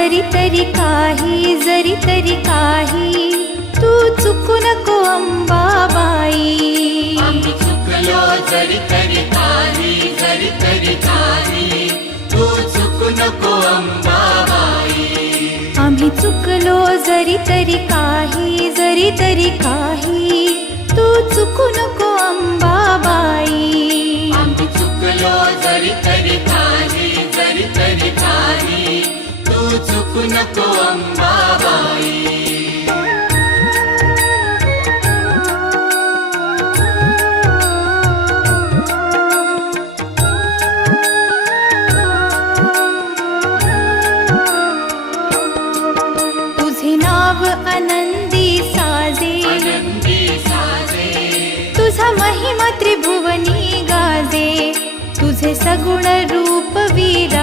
जरी तरी काही तू चुकू नको अंबाबाई. आम्ही चुकलो जरी तरी काही तू चुकू नको अंबाबाई. आम्ही चुकलो जरी तरी काही तू चुकू नको अंबाबाई. आम्ही चुकलो जरी तरी काही तू चुकू नको अंबाबाई. तुझे नाव आनंदी साजे, तुझा महिमा त्रिभुवनी गाजे. तुझे सगुण रूप वीरा